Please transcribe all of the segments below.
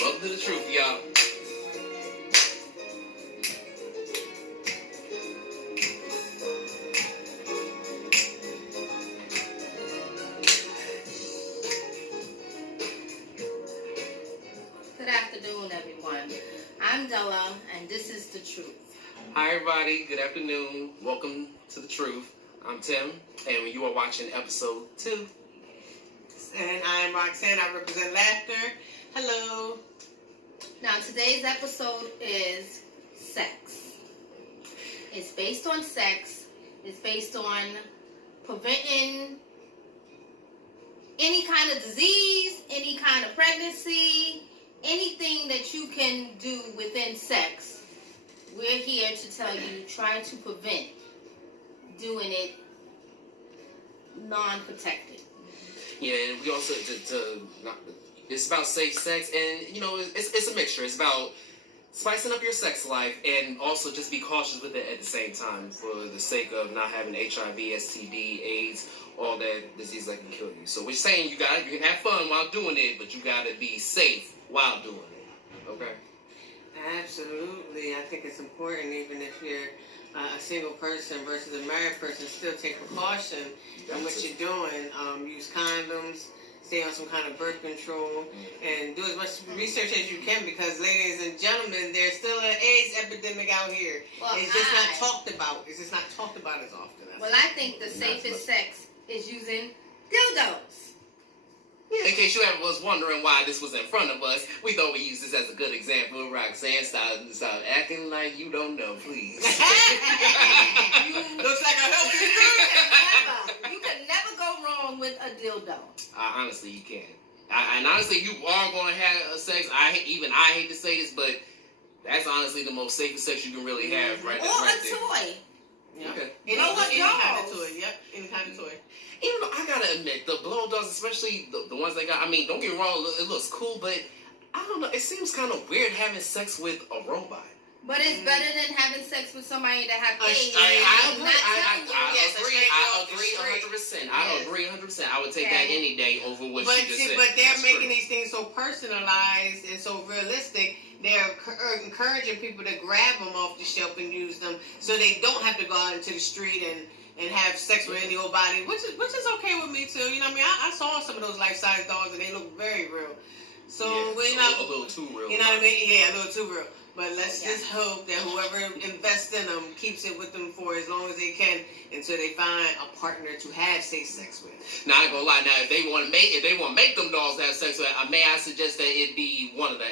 Welcome to the truth, y'all. Good afternoon, everyone. I'm Della, and this is the truth. Hi, everybody. Good afternoon. Welcome to the truth. I'm Tim, and you are watching episode 2. And I'm Roxanne. I represent laughter. Hello. Now, today's episode is sex. It's based on sex. It's based on preventing any kind of disease, any kind of pregnancy, anything that you can do within sex. We're here to tell you, try to prevent doing it non-protected. Yeah, and we also it's about safe sex, and it's a mixture. It's about spicing up your sex life, and also just be cautious with it at the same time, for the sake of not having HIV, STD, AIDS, all that disease that can kill you. So we're saying you can have fun while doing it, but you gotta be safe while doing it. Okay. Absolutely. I think it's important, even if you're a single person versus a married person, still take precaution in what you're doing. Use condoms, stay on some kind of birth control, and do as much research as you can, because, ladies and gentlemen, there's still an AIDS epidemic out here. Well, it's just not talked about. It's just not talked about as often. I think the safest sex is using dildos. Yeah, in case you ever was wondering why this was in front of us, we thought we used this as a good example. Roxanne, stop acting like you don't know, please. Looks like a healthy You can never go wrong with a dildo. Honestly, you can. And honestly, you are going to have sex. I hate to say this, but that's honestly the most safest sex you can really have right there. Or a toy. Yeah. Okay. Any kind of toy. Yep. Any kind of toy. Even though I gotta admit, the blow dolls, especially the ones they got, I mean, don't get me wrong, it looks cool, but I don't know, it seems kind of weird having sex with a robot. But it's better than having sex with somebody that have AIDS. I agree 100%. I would take that any day over what she just said. But they're making these things so personalized and so realistic. They're encouraging people to grab them off the shelf and use them, so they don't have to go out into the street and have sex with any old body, which is okay with me too. You know what I mean? I saw some of those life-size dolls and they look very real. So we're not a little too real. You know what I mean? Yeah, a little too real. But let's just hope that whoever invests in them keeps it with them for as long as they can until they find a partner to have safe sex with. Now, I ain't gonna lie. Now, if they want to make them dolls have sex with, may I suggest that it be one of the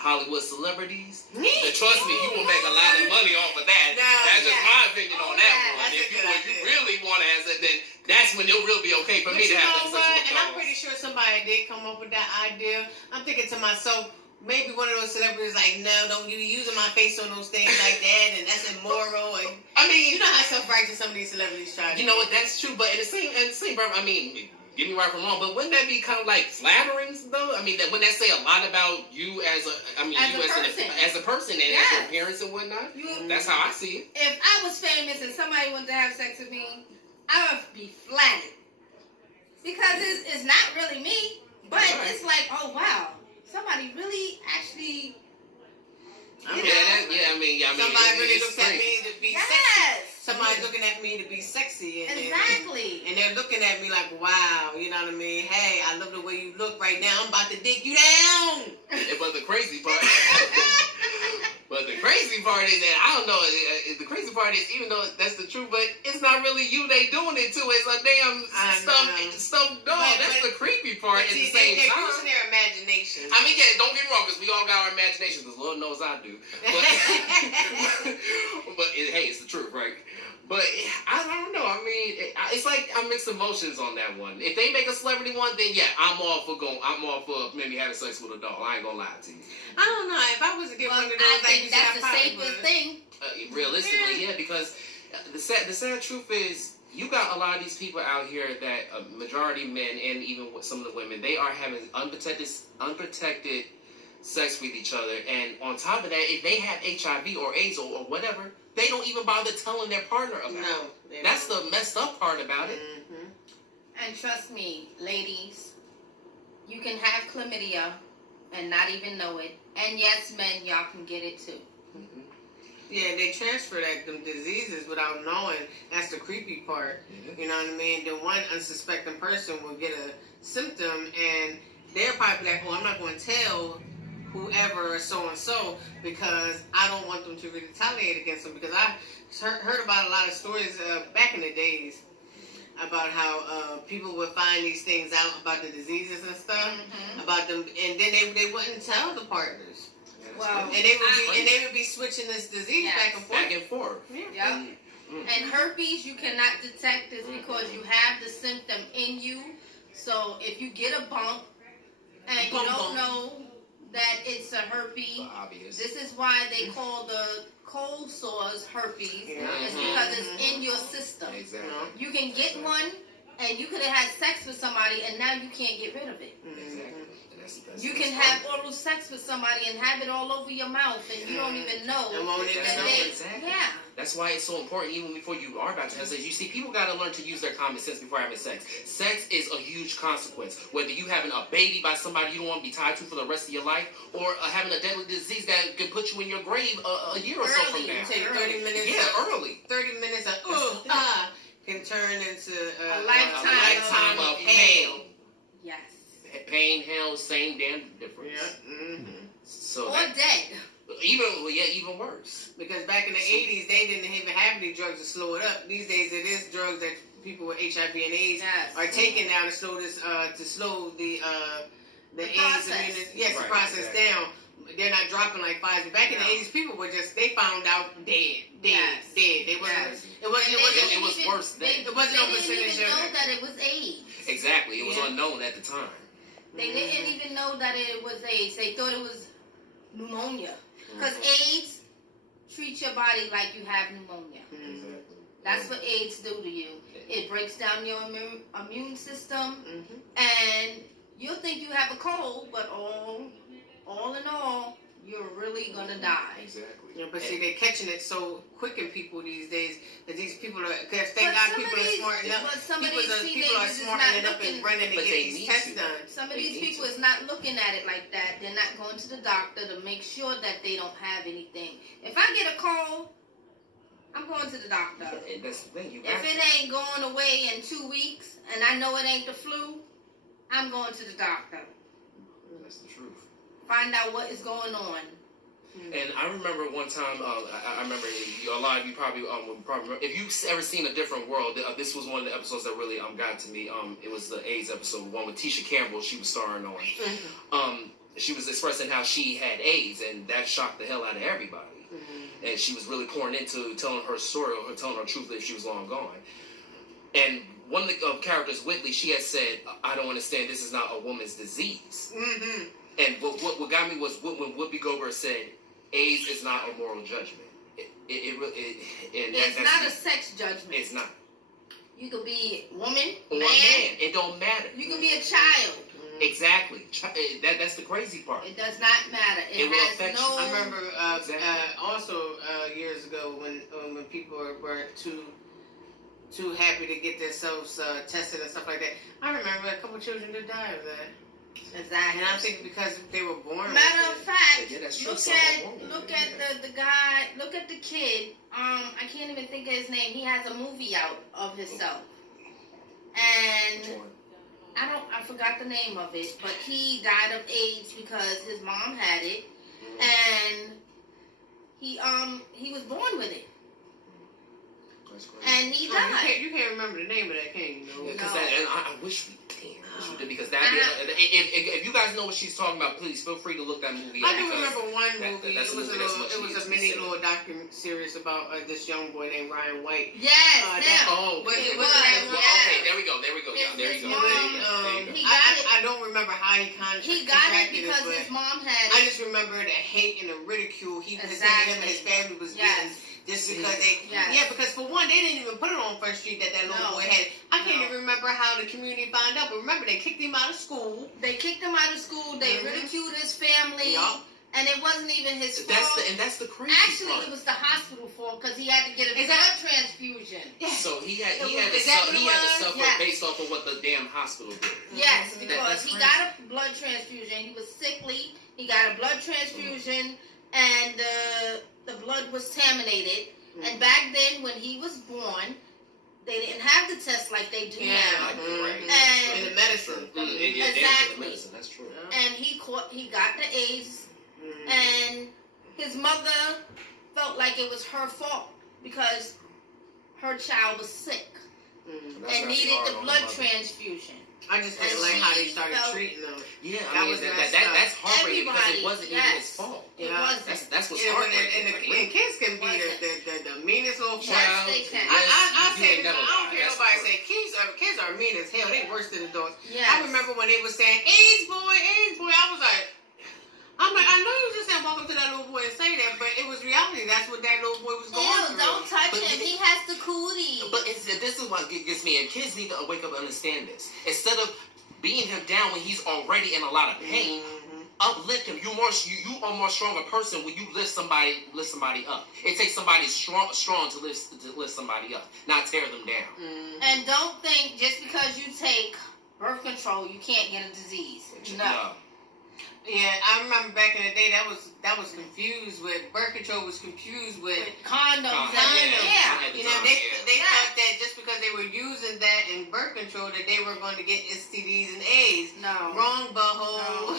Hollywood celebrities? Trust me, you will make a lot of money off of that. That's just my opinion on that one. If you really want to have sex, then that's when it'll really be okay for me to have sex with dolls. And I'm pretty sure somebody did come up with that idea. I'm thinking to myself, maybe one of those celebrities like, no, don't you using my face on those things like that, and that's immoral. And I mean, you know how self-righteous some of these celebrities try to. You know what? That's true. But in the same breath, I mean, get me right from wrong, but wouldn't that be kind of like flattering though? I mean, wouldn't that say a lot about you as a person and as your appearance and whatnot? That's how I see it. If I was famous and somebody wanted to have sex with me, I would be flattered, because it's not really me, but it's like, oh wow. Somebody really actually. Somebody really looks at me to be sexy. Somebody's looking at me to be sexy. Exactly. And they're looking at me like, wow, you know what I mean? Hey, I love the way you look right now. I'm about to dig you down. But the crazy part. is that I don't know. The crazy part is, even though that's the truth, but it's not really you they doing it to. It's a damn stuffed doll. That's the creepy part. At the same time, they're using their imagination. I mean, yeah, don't get me wrong, because we all got our imagination, because Lord knows I do. But hey, it's the truth, right? But I don't know. I mean, it's like I'm mixed emotions on that one. If they make a celebrity one, then yeah, I'm all for maybe having sex with a doll. I ain't gonna lie to you. I don't know. If I was to get one of those, I think that's the safest thing. Realistically, yeah, because the sad truth is, you got a lot of these people out here that majority men and even some of the women, they are having unprotected sex with each other, and on top of that, if they have HIV or AIDS or whatever, they don't even bother telling their partner about it. That's the messed up part about it. Mm-hmm. And trust me, ladies, can have chlamydia and not even know it. And yes, men, y'all can get it too. Mm-hmm. Yeah, they transfer them diseases without knowing. That's the creepy part. Mm-hmm. You know what I mean? Then one unsuspecting person will get a symptom, and they're probably like, "Oh, I'm not going to tell whoever or so and so because I don't want them to retaliate against them." Because I heard about a lot of stories back in the days about how people would find these things out about the diseases and stuff about them, and then they wouldn't tell the partners. Well, And they would be switching this disease back and forth. Back and forth. Yep. And herpes you cannot detect is because you have the symptom in you. So if you get a bump and you don't know that it's a herpes, Obvious. this is why they call the cold sores herpes. It's because it's in your system. Exactly. You can get one and you could have had sex with somebody and now you can't get rid of it. Exactly. You can have oral sex with somebody and have it all over your mouth and you don't even know. Exactly. Yeah. That's why it's so important, even before you are about to have sex. You see, people got to learn to use their common sense before having sex. Sex is a huge consequence. Whether you having a baby by somebody you don't want to be tied to for the rest of your life, or having a deadly disease that can put you in your grave a year or so from now. Take 30 minutes. Yeah, early. 30 minutes of can turn into a lifetime of pain. Yes. Pain, hell, same damn difference. Yeah. So or dead. Even worse. Because back in the 80s, they didn't even have any drugs to slow it up. These days, it is drugs that people with HIV and AIDS are taking now to slow this, to slow the AIDS immunity. Yes, the process down. They're not dropping like flies. But back in the 80s, people were just, they found out dead. It was worse then. It wasn't no percentage. They didn't even know that it was AIDS. Exactly. It was unknown at the time. They didn't even know that it was AIDS. They thought it was pneumonia. Because AIDS treats your body like you have pneumonia. That's what AIDS do to you. It breaks down your immune system. And you'll think you have a cold, but all in all, you're really going to die. Exactly. Yeah, but see, they're catching it so quick in people these days that these people are, because thank God people are smart enough. People are smart enough and running to get these tests done. Some of these people is not looking at it like that. They're not going to the doctor to make sure that they don't have anything. If I get a cold, I'm going to the doctor. And that's the thing. If it ain't going away in 2 weeks and I know it ain't the flu, I'm going to the doctor. That's the truth. Find out what is going on. And I remember one time, I remember a lot of you probably remember, if you've ever seen A Different World, this was one of the episodes that really got to me. It was the AIDS episode, one with Tisha Campbell she was starring on. She was expressing how she had AIDS, and that shocked the hell out of everybody. And she was really pouring into telling her story, or telling her truth that she was long gone. And one of the characters, Whitley, she had said, "I don't understand, this is not a woman's disease." And what got me was when Whoopi Goldberg said, AIDS is not a moral judgment. It's not a sex judgment. It's not. You could be woman, or man. It don't matter. You could be a child. Exactly. That's the crazy part. It does not matter. It will has affect no. you. I remember also years ago when people weren't too happy to get themselves tested and stuff like that. I remember a couple children did die of that. Exactly. And I'm thinking because they were born. Matter of fact, that's true. look at the guy. Look at the kid. I can't even think of his name. He has a movie out of himself, and I forgot the name of it. But he died of AIDS because his mom had it, and he was born with it. And he died. You can't remember the name of that, can you? Yeah, and I wish we can. Because that, if you guys know what she's talking about, please feel free to look that movie up. I do remember one movie. It was a mini little little document series about this young boy named Ryan White. Yes. Okay, there we go. Yeah, there you go. I don't remember how he got it because his mom had it. I just remember the hate and the ridicule him and his family was getting. Just because because for one, they didn't even put it on First Street that little boy had. I can't even remember how the community found out, but remember they kicked him out of school. They ridiculed his family. And it wasn't even his fault. That's the crazy part. It was the hospital fault because he had to get a blood transfusion. So he had to suffer based off of what the damn hospital did. Yes, because he got a blood transfusion. He was sickly. He got a blood transfusion, and the blood was contaminated. And back then, when he was born, they didn't have the test like they do now. And the medicine. Exactly. Medicine, that's true. And he got the AIDS, and his mother felt like it was her fault because her child was sick and needed the blood transfusion. I just didn't like how they started treating them. Yeah, that's heartbreaking because it wasn't even his fault. It wasn't. That's what's heartbreaking. And kids can be the meanest little Yes, child. they can. I say, I don't care nobody say kids are mean as hell. They worse than adults. Yes. I remember when they was saying AIDS boy. I was like, I know you just said welcome to that little boy and say that, but it was reality. That's what that little boy was going through. Don't touch him. He has the cootie. But this is what gets me. And kids need to wake up and understand this. Instead of beating him down when he's already in a lot of pain, uplift him. You are more stronger person when you lift somebody up. It takes somebody strong to lift somebody up, not tear them down. And don't think just because you take birth control you can't get a disease. No. Yeah, I remember back in the day that was confused with birth control was confused with condoms. Yeah. You know, they thought that just because they were using that in birth control that they were going to get STDs and AIDS. No. Wrong butthole. No.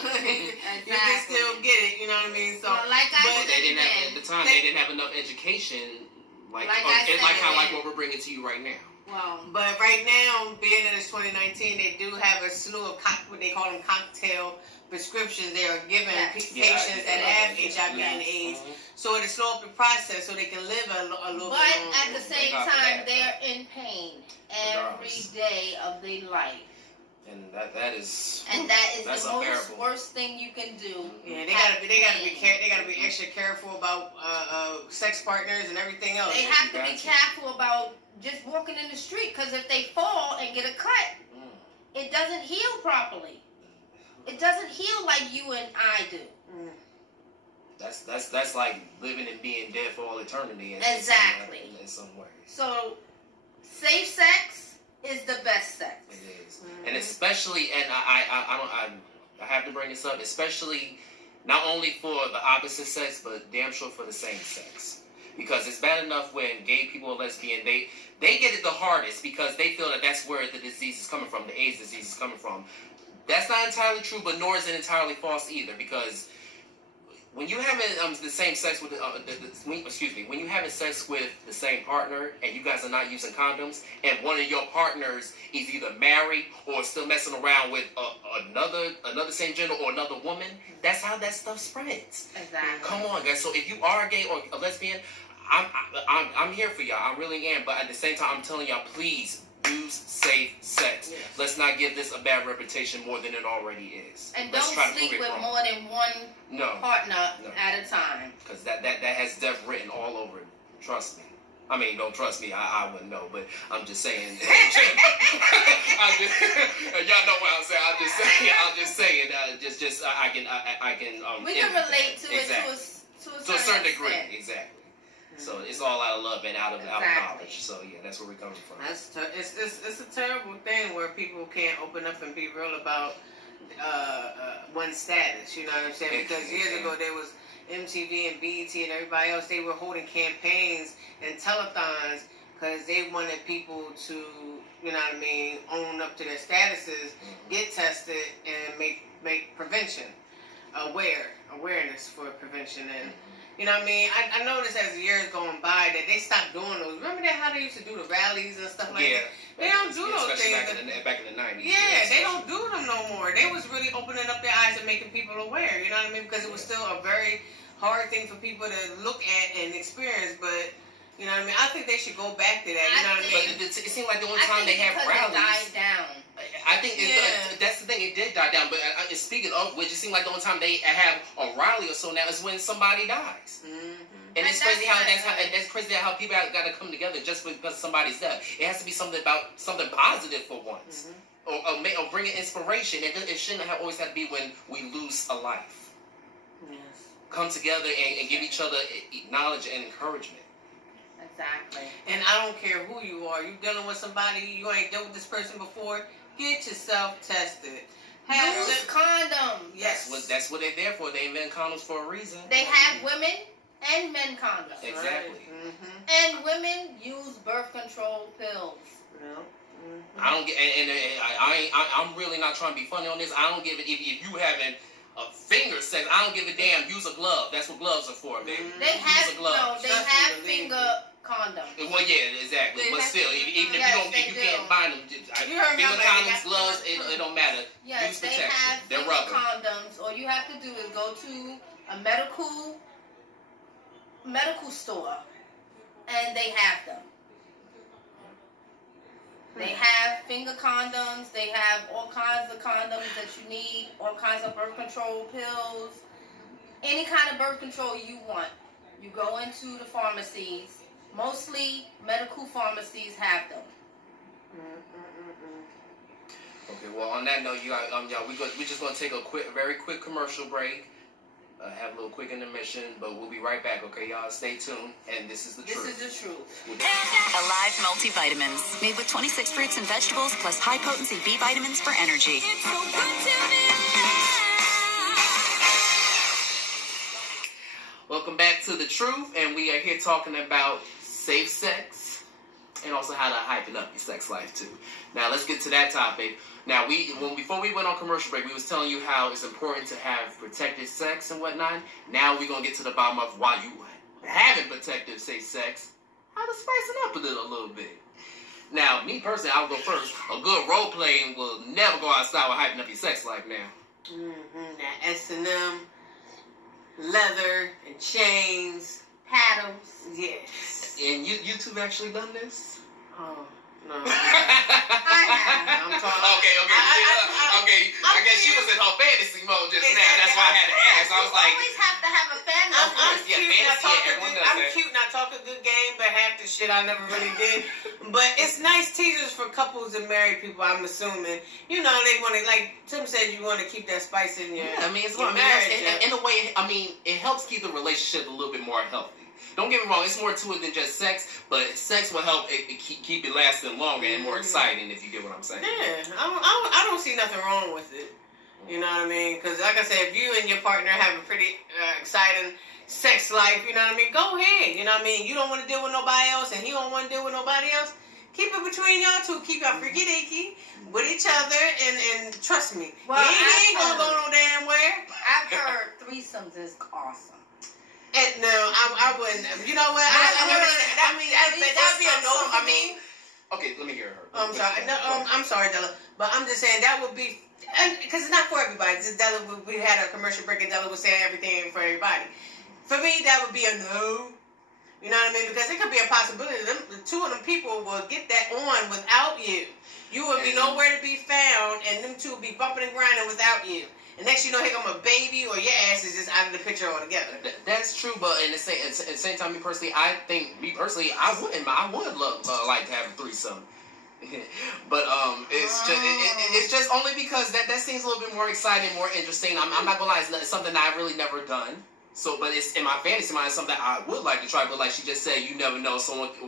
You can still get it, you know what I mean? So like I said, they didn't have, at the time they didn't have enough education like what we're bringing to you right now. Wow. But right now, being that it's 2019, they do have a slew of what they call them cocktail prescriptions they are giving patients that have HIV and AIDS, so it'll slow up the process so they can live a little bit longer. But at the same time, they're in pain every day of their life. And that is the worst thing you can do. Yeah, they gotta be extra careful about sex partners and everything else. They have to be careful about just walking in the street, because if they fall and get a cut, it doesn't heal properly. It doesn't heal like you and I do. That's like living and being dead for all eternity. Exactly. In some ways. So, safe sex is the best sex. It is, and especially, and I have to bring this up, especially not only for the opposite sex, but damn sure for the same sex. Because it's bad enough when gay people and lesbian, they get it the hardest because they feel that that's where the disease is coming from, the AIDS disease is coming from. That's not entirely true, but nor is it entirely false either, because when you having the same sex with when you having sex with the same partner and you guys are not using condoms, and one of your partners is either married or still messing around with another same gender or another woman, that's how that stuff spreads. Exactly. Come on, guys. So if you are gay or a lesbian, I'm here for y'all. I really am. But at the same time, I'm telling y'all, please use safe sex. Yes. Let's not give this a bad reputation more than it already is. And don't sleep with more than one partner at a time. Because that has death written all over it. Trust me. I mean, don't trust me. I wouldn't know, but I'm just saying. Y'all know what I'm saying. I'm just saying. I can. We can relate to it to a certain degree. Exactly. So it's all out of love and out of knowledge. So yeah, that's where we're coming from. It's a terrible thing where people can't open up and be real about one's status. You know what I'm saying? Because years ago there was MTV and BET and everybody else. They were holding campaigns and telethons because they wanted people to, you know what I mean, own up to their statuses, get tested, and make prevention awareness for prevention. And you know what I mean? I noticed as the years going by that they stopped doing those. Remember how they used to do the rallies and stuff like that? They don't do those things. Back in the 90s. Yeah, they don't do them no more. They was really opening up their eyes and making people aware. You know what I mean? Because it was still a very hard thing for people to look at and experience. But, you know what I mean? I think they should go back to that. You know what I mean? But it seemed like the only time they have rallies. It died down. I think that's the thing. It did die down. But speaking of which, it seemed like the only time they have a rally or so now is when somebody dies. And it's crazy how people got to come together just because somebody's death. It has to be something positive for once, or bringing inspiration. It shouldn't always have to be when we lose a life. Yes. Come together and give each other knowledge and encouragement. Exactly. And I don't care who you are. You dealing with somebody, you ain't dealt with this person before, get yourself tested. Use condoms. that's what they're there for. They invent condoms for a reason. They have women and men condoms. Exactly. And women use birth control pills. Yeah. I don't get, and I'm really not trying to be funny on this. I don't give it if you having a finger sex. I don't give a damn. Use a glove. That's what gloves are for, baby. They have use a glove. They have finger condoms. Well, yeah, exactly. But still, even if you can't find them, finger condoms, gloves, it don't matter. Yes, use protection. They have They're rubber condoms. All you have to do is go to a medical store, and they have them. They have finger condoms. They have all kinds of condoms that you need. All kinds of birth control pills. Any kind of birth control you want. You go into the pharmacies. Mostly medical pharmacies have them. Okay. Well, on that note, y'all, we're just gonna take a very quick commercial break. Have a little quick intermission, but we'll be right back, okay, y'all? Stay tuned, and this is the truth. This is the truth. Alive multivitamins, made with 26 fruits and vegetables, plus high-potency B vitamins for energy. It's so good to be alive. Welcome back to the truth, and we are here talking about safe sex, and also how to hype it up your sex life, too. Now, let's get to that topic. Now, before we went on commercial break, we was telling you how it's important to have protected sex and whatnot. Now we're going to get to the bottom of why you having protective safe sex, how to spice it up a little bit. Now, me personally, I'll go first. A good role playing will never go outside with hyping up your sex life now. That S&M, leather, and chains. Paddles. Yes. And you two actually done this? Oh. No. I have. I'm talking. Okay. I guess she was in her fantasy mode just now. That's why I had to ask. I was like, always have to have a fantasy. I'm cute and I talk a good game, but half the shit I never really did. But it's nice teasers for couples and married people. I'm assuming, they want to, like Tim said, you want to keep that spice in your. Yeah, I mean, in a way, it helps keep the relationship a little bit more healthy. Don't get me wrong, it's more to it than just sex, but sex will help keep it lasting longer and more exciting, if you get what I'm saying. Yeah, I don't see nothing wrong with it. You know what I mean? Because, like I said, if you and your partner have a pretty exciting sex life, you know what I mean? Go ahead. You know what I mean? You don't want to deal with nobody else, and he don't want to deal with nobody else. Keep it between y'all two. Keep y'all freaky deaky with each other, and trust me, well, he ain't gonna go no damn where. I've heard threesomes is awesome. And no, I wouldn't. You know what? That'd be a no for me. Okay, let me hear her. I'm sorry. No, I'm sorry, Della, but I'm just saying that would be, because it's not for everybody. Just Della, we had a commercial break, and Della was saying everything for everybody. For me, that would be a no. You know what I mean? Because it could be a possibility. The two of them people will get that on without you. You would be nowhere to be found, and them two would be bumping and grinding without you. And next you know, here come a baby, or your ass is just out of the picture altogether. That's true, but at the same time, I would like to have a threesome. But it's just only because that seems a little bit more exciting, more interesting. I'm not gonna lie, it's something that I've really never done. So, but it's in my fantasy mind, it's something I would like to try. But like she just said, you never know.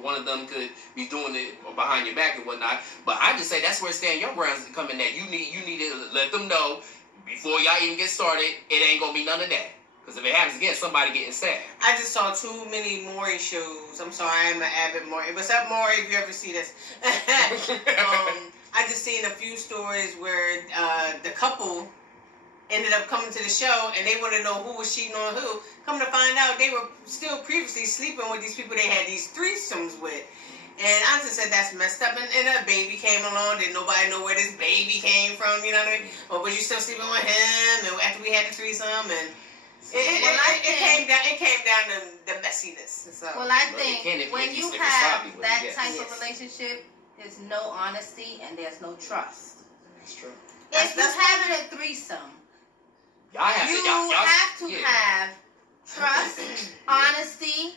One of them could be doing it behind your back and whatnot. But I just say that's where stand your grounds come in. At you need to let them know before y'all even get started. It ain't gonna be none of that. Because if it happens again, somebody getting stabbed. I just saw too many Maury shows. I'm sorry, I'm an avid Maury. What's up, Maury? If you ever see this, I just seen a few stories where the couple ended up coming to the show and they wanted to know who was cheating on who. Come to find out, they were still previously sleeping with these people they had these threesomes with. And I just said that's messed up. And a baby came along. Didn't nobody know where this baby came from? You know what I mean? Or was you still sleeping with him? And after we had the threesome, and it came down to the messiness. So. Well, I think when you have that type of relationship, there's no honesty and there's no trust. That's true. If you're having a threesome, you have to have trust, honesty,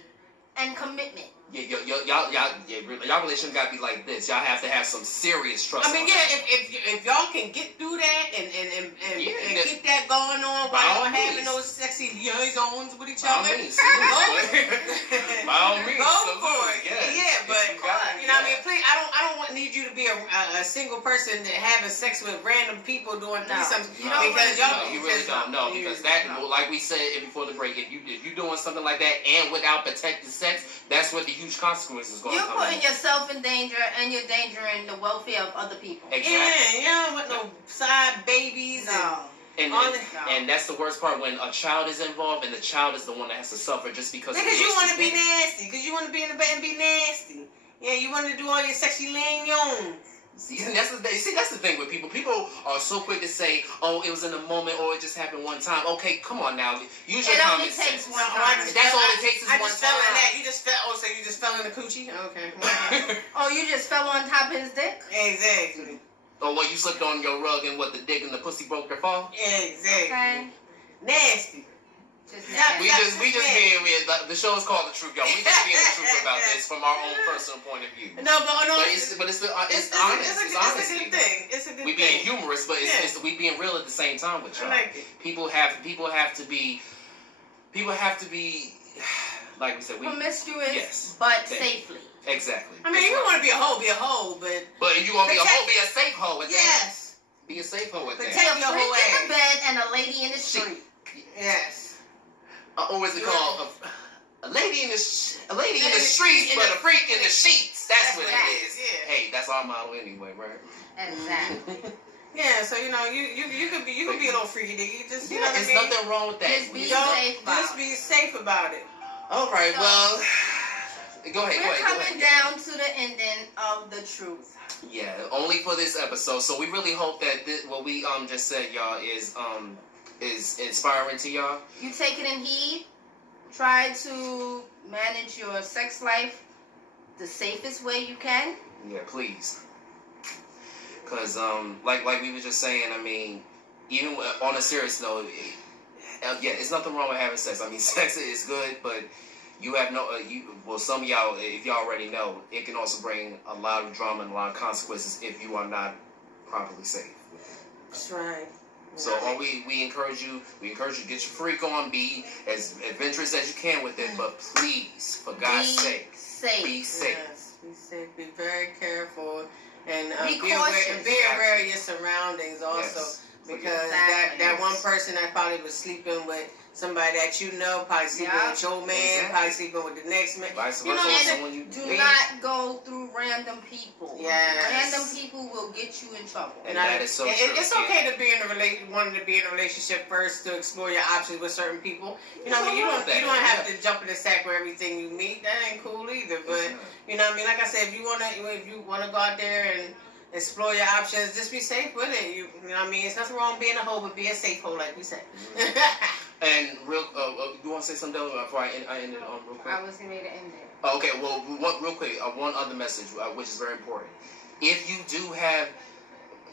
and commitment. y'all relationship gotta be like this. Y'all have to have some serious trust. I mean, if y'all can get through that and keep that going on while y'all having those sexy liaisons with each other, by all means, go for it. Yes. But you know what I mean. Please, I don't need you to be a single person that having sex with random people doing threesomes because you really don't know because that, like we said before the break, if you're doing something like that and without protected sex, that's where the huge consequences going to come. You're putting yourself in danger and you're endangering the welfare of other people. Exactly. Yeah, with no side babies. No. And that's the worst part when a child is involved and the child is the one that has to suffer just because. Because you want to be nasty. Because you want to be in the bed and be nasty. Yeah, you want to do all your sexy laying. See, that's the thing with people. People are so quick to say, "Oh, it was in a moment," or "It just happened one time." Okay, come on now. Use your common sense. It only takes one time. That's all it takes is one time. I just fell in that. You just fell. Oh, so you just fell in the coochie? Okay. Oh, you just fell on top of his dick? Exactly. Or what, you slipped on your rug and what, the dick and the pussy broke their fall? Exactly. Okay. Nasty. We just being the show is called The Truth, y'all. We just being the truth about this from our own personal point of view. No, but it's honest. It's a good thing. It's a good thing. We being humorous, but it's we being real at the same time with y'all. I like it. People have to be like we said, promiscuous, yes, but safely. Exactly. I mean, you want to be a hoe, but if you want to be a hoe, be a safe hoe with that. Yes. Be a safe hoe with that. Protect your whole ass. In the bed and a lady in the street. Yes. Or is it called a lady in the streets, but a freak in the sheets? That's what it is. Yeah. Hey, that's our model anyway, right? Exactly. Yeah, so you could be a little freaky dicky. Just you know what I there's mean? nothing wrong with that. Just be safe about it. Just be safe about it. All right, well, go ahead. We're coming down to the ending of The Truth. Yeah, only for this episode. So we really hope that what we just said, y'all, is inspiring to y'all. You take it in heed. Try to manage your sex life the safest way you can. Yeah, please. Because like we were just saying, I mean, even on a serious note, it's nothing wrong with having sex. I mean, sex is good, but you have some of y'all, if y'all already know, it can also bring a lot of drama and a lot of consequences if you are not properly safe. That's right. So we encourage you to get your freak on, be as adventurous as you can with it, but please, for God's sake, be safe. Yes, be safe. Be very careful, and be aware of your surroundings also. Yes. Because that one person that probably was sleeping with somebody that you know, probably sleeping with your man, probably sleeping with the next man. Vice you know, versa, do not go through random people. Yes. Random people will get you in trouble. And that is so true. It's okay to be in wanting to be in a relationship first to explore your options with certain people. You know what I mean? You don't have to jump in the sack with everything you meet. That ain't cool either. But you know what I mean? Like I said, if you wanna go out there and explore your options, just be safe with it. You know what I mean? It's nothing wrong being a hoe, but be a safe hoe, like we said. And you want to say something, Della, before I end it real quick? I was going to end it. Okay, well, real quick, one other message, which is very important. If you do have,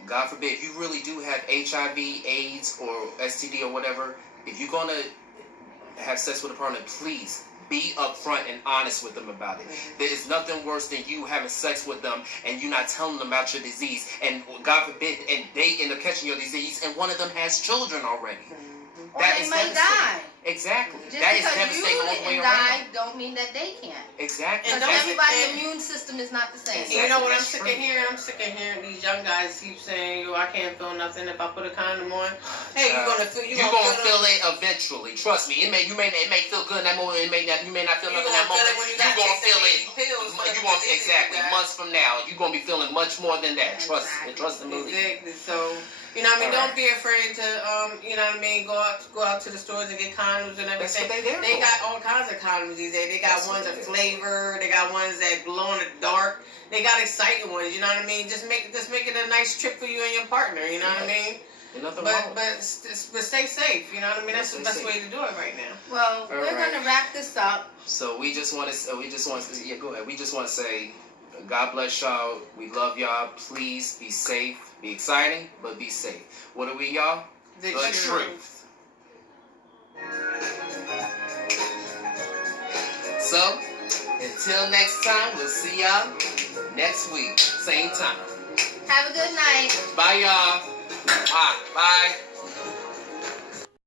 God forbid, if you really do have HIV, AIDS, or STD or whatever, if you're going to have sex with a partner, please be upfront and honest with them about it. There is nothing worse than you having sex with them and you not telling them about your disease, and God forbid, and they end up catching your disease, and one of them has children already. Or they may die. Exactly. Just that is because devastating you all the way didn't around. die don't mean that they can't. Exactly. Because everybody's immune system is not the same. And you know what I'm sick of hearing? I'm sick of hearing these young guys keep saying, "Yo, I can't feel nothing if I put a condom on." Hey, you're gonna feel it eventually. Trust me. It may feel good in that moment. You may not feel nothing in that moment. You're gonna feel it. Exactly. Months from now, you're gonna be feeling much more than that. Trust me. Exactly. So. You know what I mean? Don't be afraid to, you know what I mean, go out to the stores and get condoms and everything. That's what they got all kinds of condoms these days. They got ones that flavor. They got ones that glow in the dark. They got exciting ones. You know what I mean? Just make it a nice trip for you and your partner. You know what I mean? But stay safe. You know what I mean? That's the best way to do it right now. Well, we're gonna wrap this up. So we just want to. Yeah, go ahead. We just want to say, God bless y'all. We love y'all. Please be safe. Be exciting, but be safe. What are we, y'all? The truth. So, Until next time, we'll see y'all next week, same time. Have a good night. Bye, y'all. Bye.